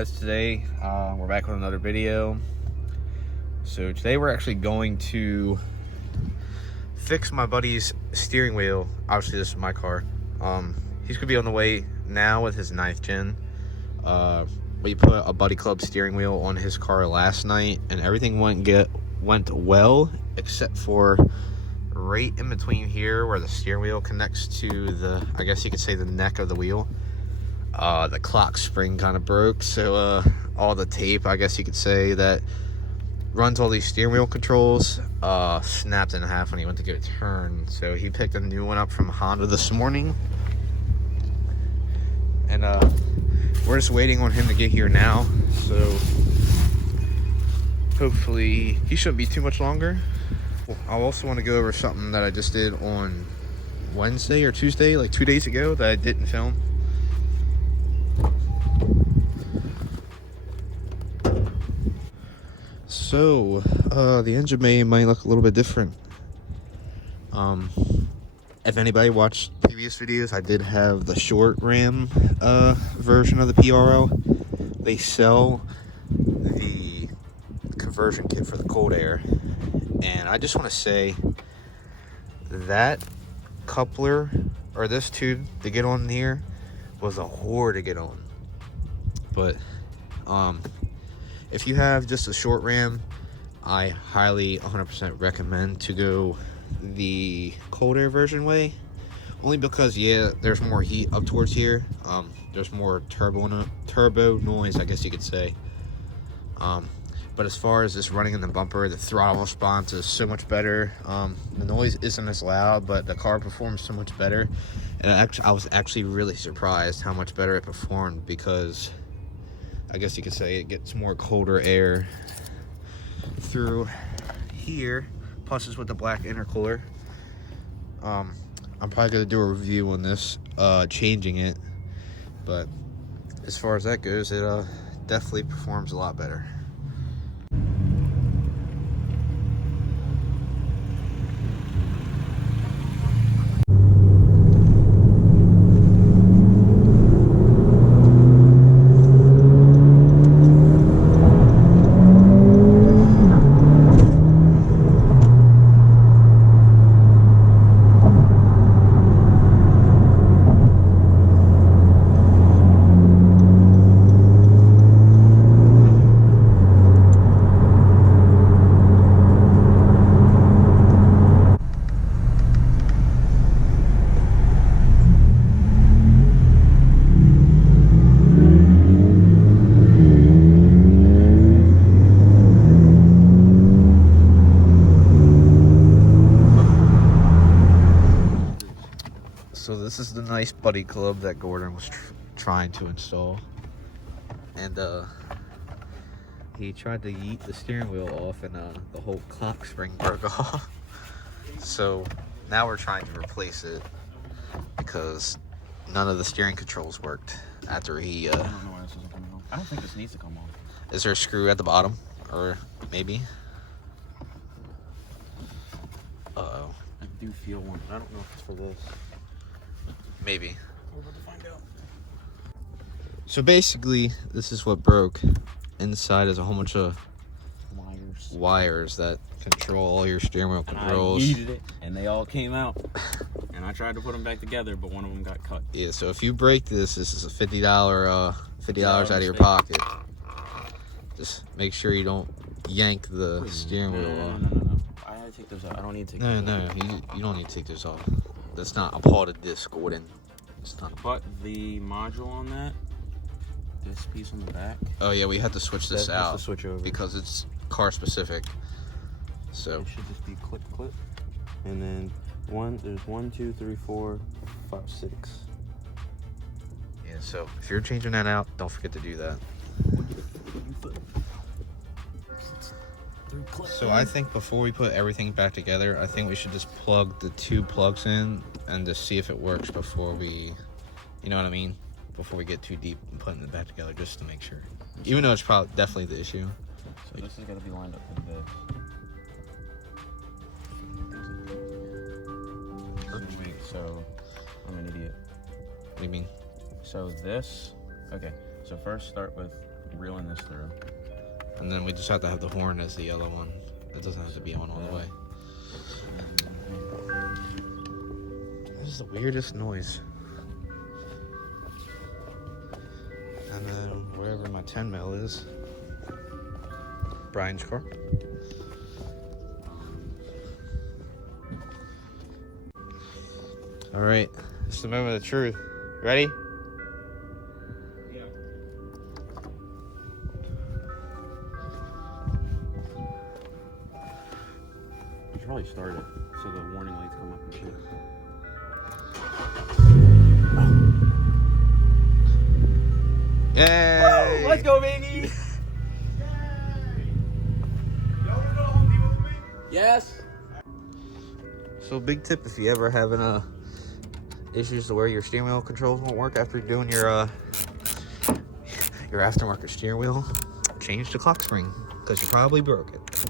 guys? Today we're back with another video. So today we're actually going to fix my buddy's steering wheel. Obviously this is my car. He's gonna be on the way now with his 9th gen. We put a BuddyClub steering wheel on his car last night and everything went well, except for right in between here where the steering wheel connects to the, I guess you could say, the neck of the wheel. The clock spring kind of broke, so all the tape, I guess you could say, that runs all these steering wheel controls snapped in half when he went to get a turn. So he picked a new one up from Honda this morning, and we're just waiting on him to get here now. So hopefully he shouldn't be too much longer. I also want to go over something that I just did on Wednesday or Tuesday, like 2 days ago, that I didn't film. So the engine bay might look a little bit different. If anybody watched previous videos, I did have the short ram version of the PRL. They sell the conversion kit for the cold air, and I just want to say that coupler, or this tube to get on here, was a whore to get on. But if you have just a short ram, I highly 100% recommend to go the cold air version way. Only because, yeah, there's more heat up towards here. There's more turbo noise, I guess you could say. But as far as this running in the bumper, the throttle response is so much better. The noise isn't as loud, but the car performs so much better. And I was actually really surprised how much better it performed, because I guess you could say it gets more colder air through here. Plus it's with the black intercooler. I'm probably gonna do a review on this, changing it. But as far as that goes, it definitely performs a lot better. So this is the nice BuddyClub that Gordon was trying to install, and he tried to yeet the steering wheel off, and the whole clock spring broke off. So now we're trying to replace it because none of the steering controls worked after he I don't know why this isn't coming off. I don't think this needs to come off. Is there a screw at the bottom, or maybe? Uh-oh. I do feel one. I don't know if it's for this. Maybe. We're about to find out. So basically, this is what broke. Inside is a whole bunch of wires that control all your steering wheel controls. And I yeeted it, and they all came out. And I tried to put them back together, but one of them got cut. Yeah, so if you break this, this is a $50 out of your pocket. Just make sure you don't yank the steering wheel off. No. I had to take those out. I don't need to take those No, off. you don't need to take those off. That's not a part of this, Gordon. It's not. But the module on that, this piece on the back. Oh yeah, we had to switch this out to switch over because it's car specific. So it should just be clip, and then there's 1, 2, 3, 4, 5, 6. yeah, so if you're changing that out, don't forget to do that. So I think before we put everything back together, I think we should just plug the 2 plugs in and just see if it works before we, you know what I mean? Before we get too deep in putting it back together, just to make sure. Even though it's probably definitely the issue. So this is gonna be lined up with this. Wait, so I'm an idiot. What do you mean? So this, okay. So first start with reeling this through. And then we just have to have the horn as the yellow one. It doesn't have to be on all the way. This is the weirdest noise. And then wherever my 10 mil is, Brian's car. All right, this is the moment of the truth. Ready? Yeah. You should probably start it so the warning lights come up and shit. Yay! Woo! Let's go, baby! Yes. So big tip if you ever having issues to where your steering wheel controls won't work after doing your aftermarket steering wheel, change the clock spring because you probably broke it.